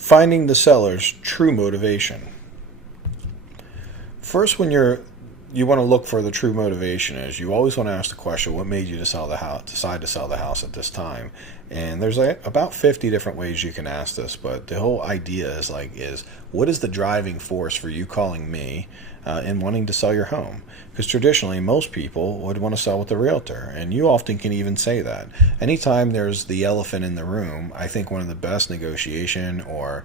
Finding the seller's true motivation. First, when you want to look for the true motivation is you always want to ask the question, what made you decide to sell the house at this time? And there's about 50 different ways you can ask this, but the whole idea is what is the driving force for you calling me and wanting to sell your home? Because traditionally, most people would want to sell with a realtor, and you often can even say that. Anytime there's the elephant in the room, I think one of the best negotiation or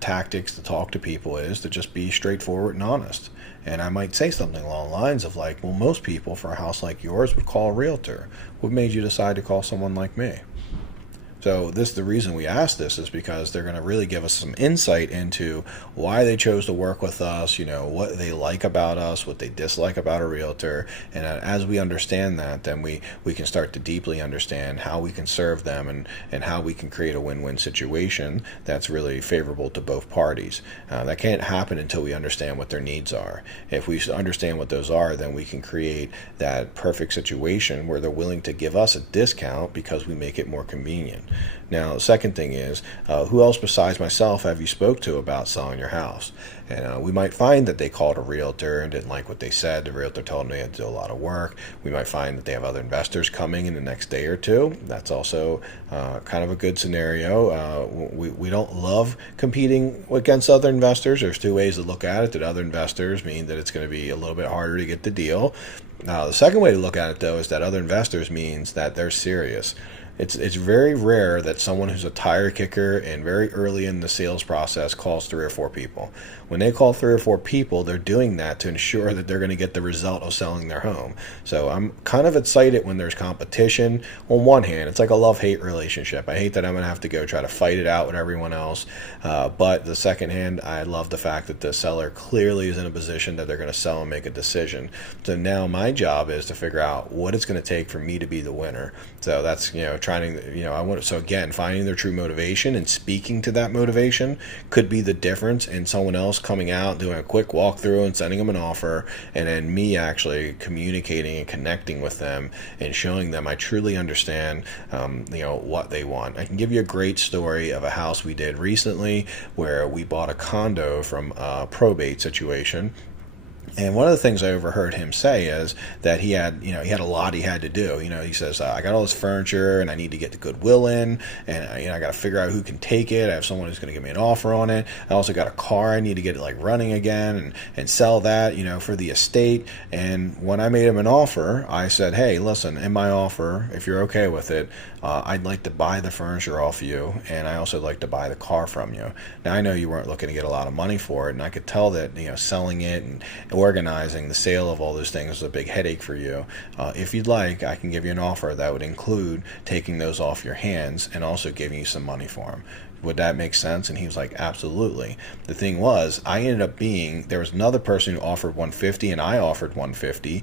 tactics to talk to people is to just be straightforward and honest. And I might say something along the lines of well, most people for a house like yours would call a realtor. What made you decide to call someone like me? So the reason we ask this is because they're going to really give us some insight into why they chose to work with us, what they like about us, what they dislike about a realtor. And as we understand that, then we can start to deeply understand how we can serve them and how we can create a win-win situation that's really favorable to both parties. That can't happen until we understand what their needs are. If we understand what those are, then we can create that perfect situation where they're willing to give us a discount because we make it more convenient. Now, the second thing is, who else besides myself have you spoke to about selling your house? And we might find that they called a realtor and didn't like what they said. The realtor told them they had to do a lot of work. We might find that they have other investors coming in the next day or two. That's also kind of a good scenario. We don't love competing against other investors. There's two ways to look at it. That other investors mean that it's going to be a little bit harder to get the deal. The second way to look at it, though, is that other investors means that they're serious. It's very rare that someone who's a tire kicker and very early in the sales process calls 3 or 4 people. When they call 3 or 4 people, they're doing that to ensure that they're going to get the result of selling their home. So I'm kind of excited when there's competition. On one hand, it's like a love-hate relationship. I hate that I'm going to have to go try to fight it out with everyone else. But the second hand, I love the fact that the seller clearly is in a position that they're going to sell and make a decision. So now my job is to figure out what it's going to take for me to be the winner. So that's, so again, finding their true motivation and speaking to that motivation could be the difference in someone else coming out, doing a quick walkthrough and sending them an offer, and then me actually communicating and connecting with them and showing them I truly understand, what they want. I can give you a great story of a house we did recently where we bought a condo from a probate situation. And one of the things I overheard him say is that he had a lot he had to do. He says, I got all this furniture and I need to get the goodwill in, and I got to figure out who can take it. I have someone who's going to give me an offer on it. I also got a car I need to get it running again and sell that, for the estate. And when I made him an offer, I said, hey, listen, in my offer, if you're okay with it, I'd like to buy the furniture off you, and I also like to buy the car from you. Now, I know you weren't looking to get a lot of money for it, and I could tell that, selling it and organizing the sale of all those things is a big headache for you. If you'd like, I can give you an offer that would include taking those off your hands and also giving you some money for them. Would that make sense? And he was like, absolutely. The thing was, there was another person who offered 150 and I offered 150.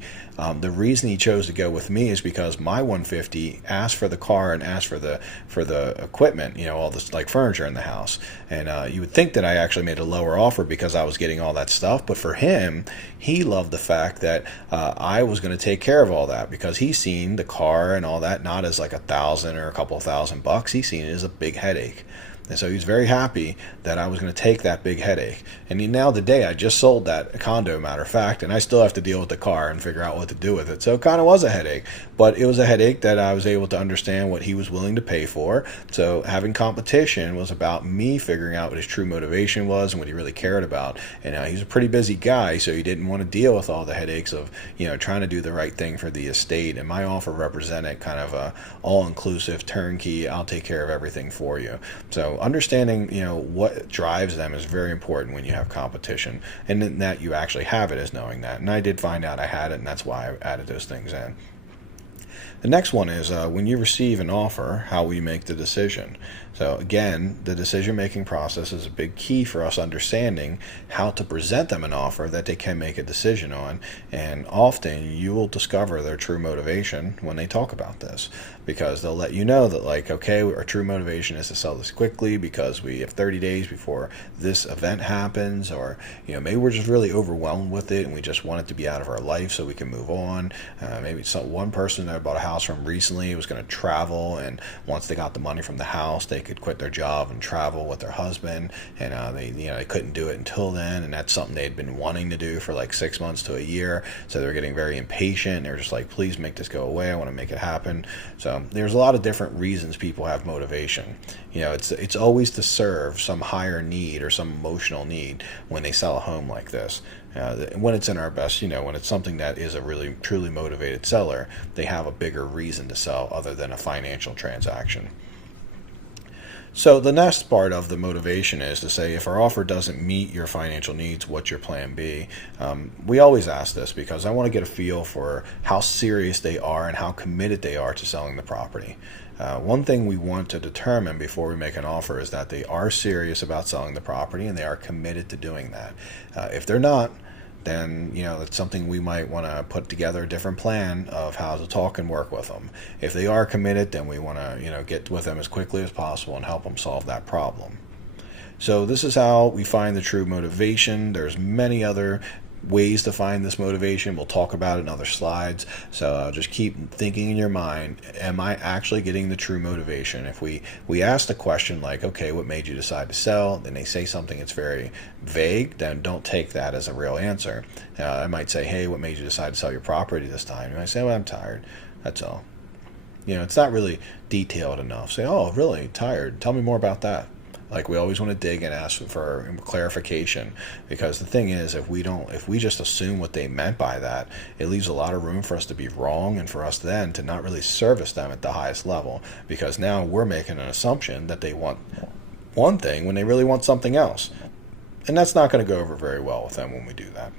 The reason he chose to go with me is because my 150 asked for the car and asked for the equipment, all this furniture in the house. And you would think that I actually made a lower offer because I was getting all that stuff. But for him, he loved the fact that I was going to take care of all that, because he's seen the car and all that not as $1,000 or a couple of $1,000. He's seen it as a big headache. And so he's very happy that I was going to take that big headache. And now today, I just sold that condo, matter of fact, and I still have to deal with the car and figure out what to do with it. So it kind of was a headache, but it was a headache that I was able to understand what he was willing to pay for. So having competition was about me figuring out what his true motivation was and what he really cared about. And he's a pretty busy guy, so he didn't want to deal with all the headaches of, trying to do the right thing for the estate. And my offer represented kind of a all-inclusive turnkey, I'll take care of everything for you. So understanding, what drives them is very important when you have competition, and that you actually have it is knowing that. And I did find out I had it, and that's why I added those things in. The next one is when you receive an offer, how will you make the decision? So again, the decision-making process is a big key for us understanding how to present them an offer that they can make a decision on. And often you will discover their true motivation when they talk about this. because they'll let you know that, like, okay, our true motivation is to sell this quickly because we have 30 days before this event happens, or maybe we're just really overwhelmed with it and we just want it to be out of our life so we can move on. Maybe one person that I bought a house from recently was going to travel, and once they got the money from the house, they could quit their job and travel with their husband, and they couldn't do it until then, and that's something they'd been wanting to do for like 6 months to a year. So they're getting very impatient. They're just like, please make this go away. I want to make it happen. So there's a lot of different reasons people have motivation. It's always to serve some higher need or some emotional need when they sell a home like this. When it's in our best, when it's something that is a really truly motivated seller, they have a bigger reason to sell other than a financial transaction. So the next part of the motivation is to say, if our offer doesn't meet your financial needs, what's your plan B? We always ask this because I want to get a feel for how serious they are and how committed they are to selling the property. One thing we want to determine before we make an offer is that they are serious about selling the property and they are committed to doing that. If they're not, then it's something we might want to put together a different plan of how to talk and work with them. If they are committed, then we want to get with them as quickly as possible and help them solve that problem. So this is how we find the true motivation. There's many other ways to find this motivation. We'll talk about it in other slides. So just keep thinking in your mind, am I actually getting the true motivation? If we ask the question like, okay, what made you decide to sell? Then they say something that's very vague, then don't take that as a real answer. I might say, hey, what made you decide to sell your property this time? You might say, well, I'm tired. That's all. It's not really detailed enough. Say, oh, really? Tired? Tell me more about that. Like, we always want to dig and ask for clarification, because the thing is, if we just assume what they meant by that, it leaves a lot of room for us to be wrong and for us then to not really service them at the highest level, because now we're making an assumption that they want one thing when they really want something else. And that's not going to go over very well with them when we do that.